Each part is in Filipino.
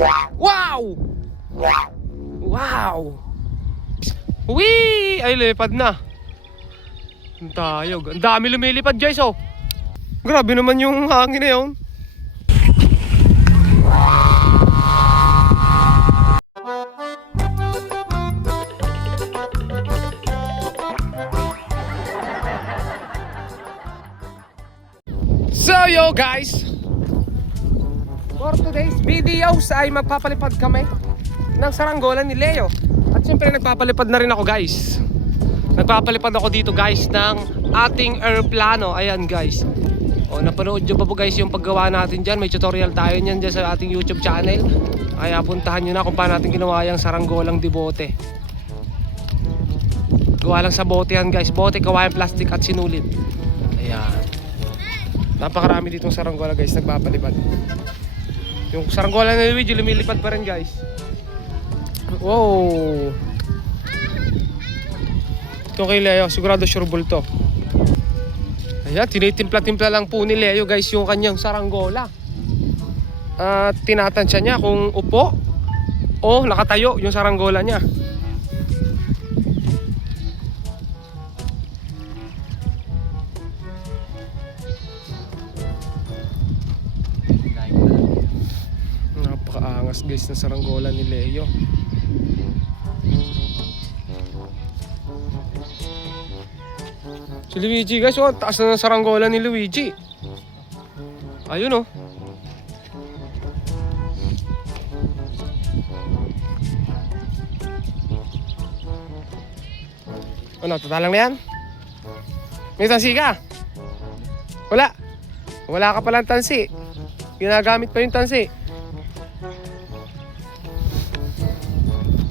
Wow! Wow! Wee! Ay, lipad na. Ang tayog. Ang dami lumilipad guys, oh. Grabe naman yung hangin na yun. So yo guys, for today's videos ay magpapalipad kami ng saranggola ni Leo. At syempre nagpapalipad na rin ako guys. Nagpapalipad ako dito guys ng ating aeroplano. Ayan guys. O napanood nyo pa po guys yung paggawa natin dyan. May tutorial tayo nyan dyan sa ating YouTube channel. Kaya puntahan nyo na kung paano natin ginawa yung saranggolang di bote. Gawa lang sa bote yan guys. Bote, kawayan, plastic at sinulid. Ayan. Napakarami ditong saranggola guys, nagpapalipad. Yung saranggola ni Luigi lumilipad pa rin guys. Wow. Ito kay Leo, sigurado sureball to. Ayan, tinitimpla-timpla lang po ni Leo guys yung kanyang saranggola. At tinatansya niya kung upo o nakatayo yung saranggola niya. Napakaangas guys ng saranggola ni Leo. Si Luigi guys, oh, taas na ng saranggola ni Luigi. Ayun oh. Ano, tatalang na yan? May tansi ka? Wala. Wala ka palang tansi. Ginagamit pa yung tansi.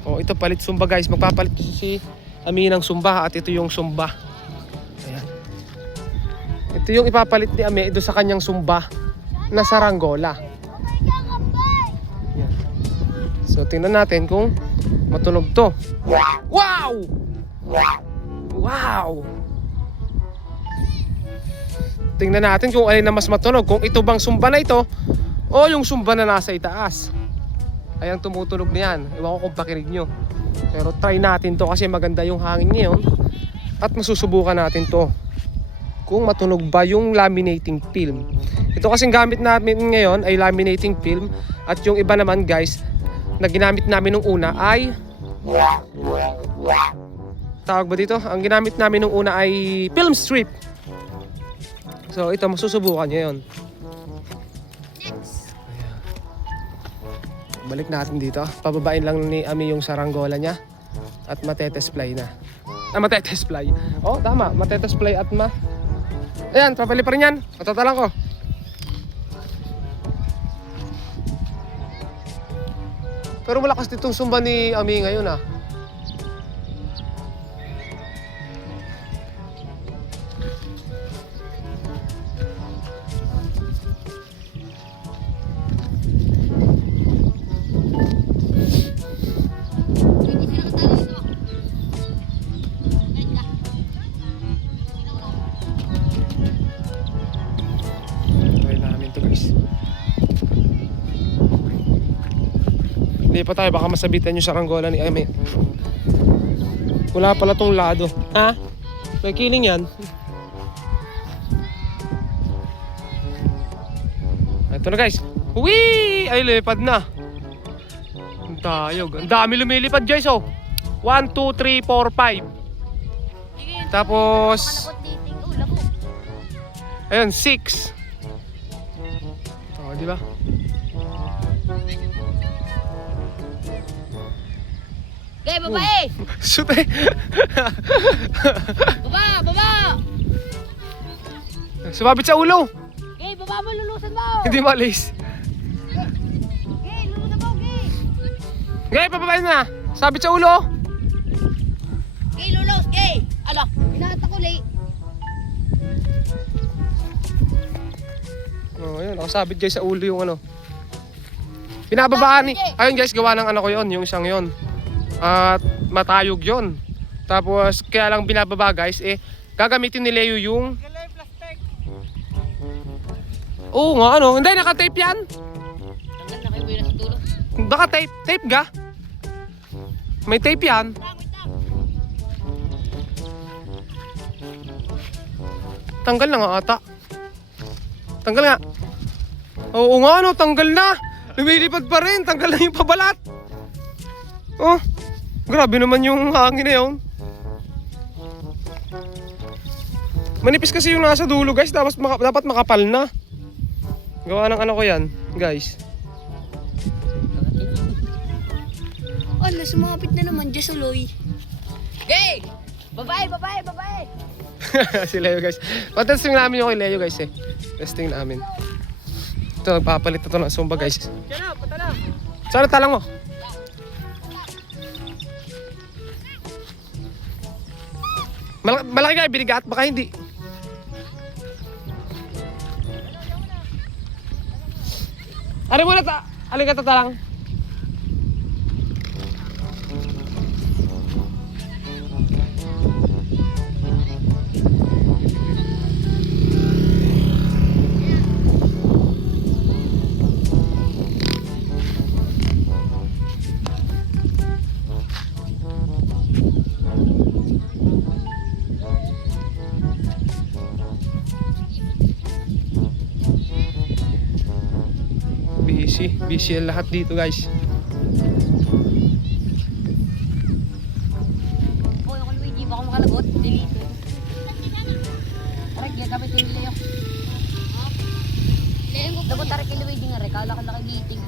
Oh, ito palit sumba guys. Magpapalit si Ami ng sumba at ito yung sumba. Ayan. Ito yung ipapalit ni Ami doon sa kanyang sumba na saranggola. Ayan. So tingnan natin kung matunog to. Wow! Wow! Tingnan natin kung alin na mas matunog. Kung ito bang sumba na ito o yung sumba na nasa itaas. Ayan, tumutunog na yan. Ewan ko kung pakinig nyo. Pero try natin to kasi maganda yung hangin ngayon. At masusubukan natin to kung matunog ba yung laminating film. Ito kasing gamit namin ngayon ay laminating film. At yung iba naman guys na ginamit namin nung una ay tawag ba dito? Ang ginamit namin nung una ay film strip. So ito, masusubukan nyo yun. Balik natin dito. Pababain lang ni Ami yung saranggola niya. At matetesplay na. Matetesplay. Oh, tama. Matetesplay at ayan, papali pa rin yan. Matatalang ko. Pero malakas ditong sumba ni Ami ngayon ah. Hindi pa tayo, baka masabitan yung saranggola ni Ami. Wala pala tong lado. Ha? May kiling yan. Ito na guys. Wee! Ay, lipad na. Ang tayog. Ang dami lumilipad guys oh. 1, 2, 3, 4, 5. Tapos ayun, 6. Oh, di ba? Okay, babae! Shoot eh! Baba! Sumabit sa ulo! Okay, baba mo, lulusan mo! Hindi malis. Okay, lulusan mo, okay! Okay, pababain na! Sabit sa ulo! Okay, lulus, okay! Ala, pinata ko late. Oh, ayun, nakasabit guys sa ulo yung ano. Pinababaan ni. Ayun guys, gawa ng ano ko yon, yung isang yon. At matayog yon. Tapos kaya lang binababa guys, gagamitin ni Leo yung Oo nga ano, hindi naka-tape yan. Tanggal na kayo sa dulo. Naka-tape. Tape ga? May tape yan. Tanggal na nga ata. Tanggal nga. Oo nga no, tanggal na. Lumilipad pa rin, tanggal na yung pabalat. Oh, grabe naman yung hangin na yun. Manipis kasi yung nasa dulo guys, dapat makapal na. Gawa ng ano ko yan, guys. Ala, sumapit na naman, Jesuloy. Gay! Babae! Si Leo guys. Patesting namin yung kay Leo guys eh. Testing namin. Ito, nagpapalit na ito ng Zumba guys. Diyan na, patalang. Saan ang talang mo? Malaki ka binigat, baka hindi. Ano muna ta? Alin ka tatalang? Busy ang lahat dito guys. Boy, ako Luigi, baka makalagot. Delete. Aray, kaya tapos yung Leo. Dapat tarik kay Luigi nga rin, kala ka nakigiting.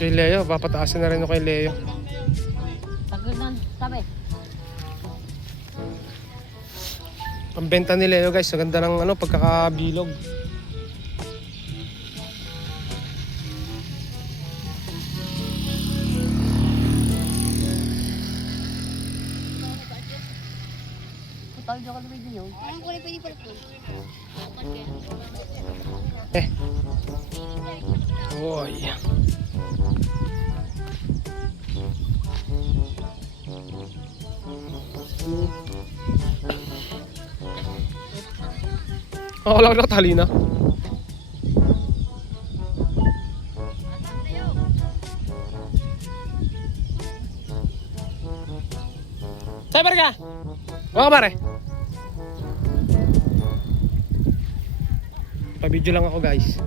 Kay Leo, papataasan na rin ako kay Leo. Tagal nun, sabi. Ang benta ni Leo guys, ang ganda ng ano, pagkakabilog. Tawag ako Luigi yun. Anong kulay pwede pala po? Oy. Oh, wala na tali na. Sabar ka. Wala ka pare. Pa-video lang ako guys.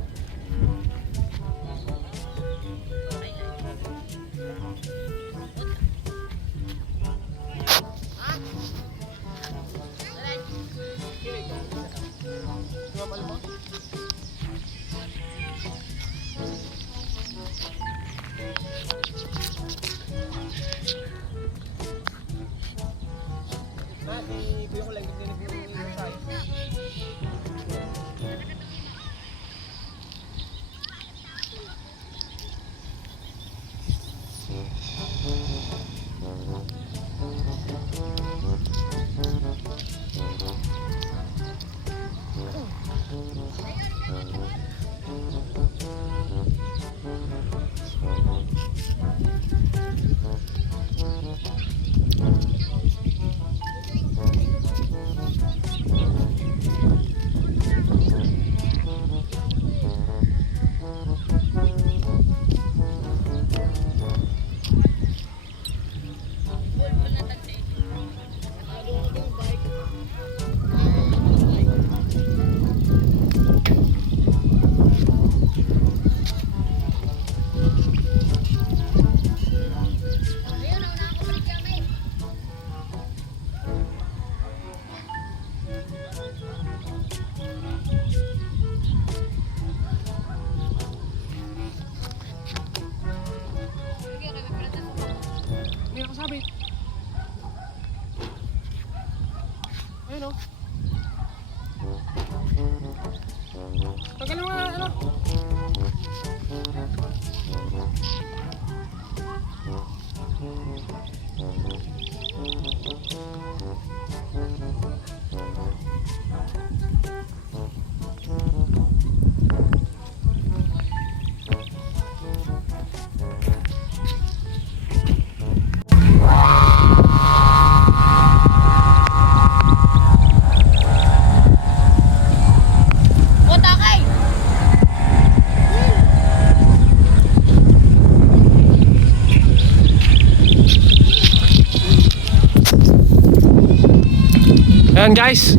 Ayan guys.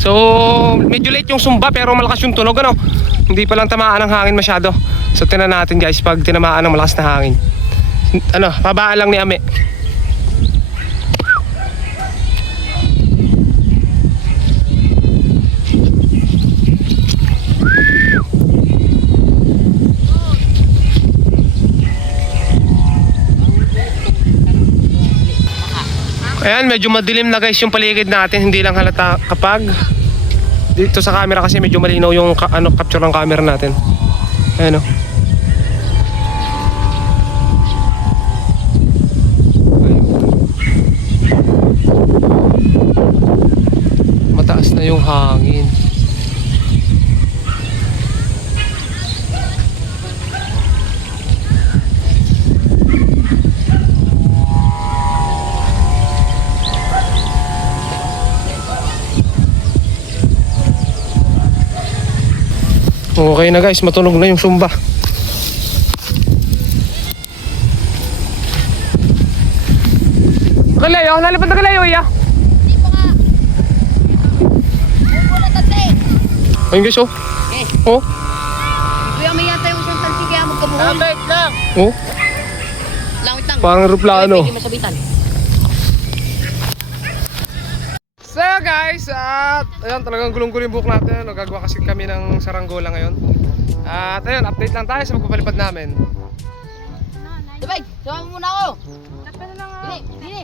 So, medyo late yung sumba pero malakas yung tunog ano. Hindi pa lang tamaan ng hangin masyado. So, tingnan natin guys pag tinamaan ng malakas na hangin. Ano, pabaan lang ni Ame. Ayan, medyo madilim na guys yung paligid natin. Hindi lang halata kapag dito sa camera kasi medyo malinaw yung capture ng camera natin. Ayan o. Mataas na yung hangin. Okay na guys, matunog na yung sumba. Nakalayo, nalipad na kalayo iya. Hindi pa nga. Buko na tatay. Ayun guys oh. Eh, Oh. kuya may yata yung isang talsi kaya magkabuhol. Langit lang. Oh. Langit lang. Parang aeroplano. Pwede masabitan. So guys, at ayun talagang gulong-gulo yung buhok natin. Nagagawa kasi kami ng saranggola ngayon. At ayun, update lang tayo sa magpapalipad namin. Sabay, sama mo muna ako. Dili, dili.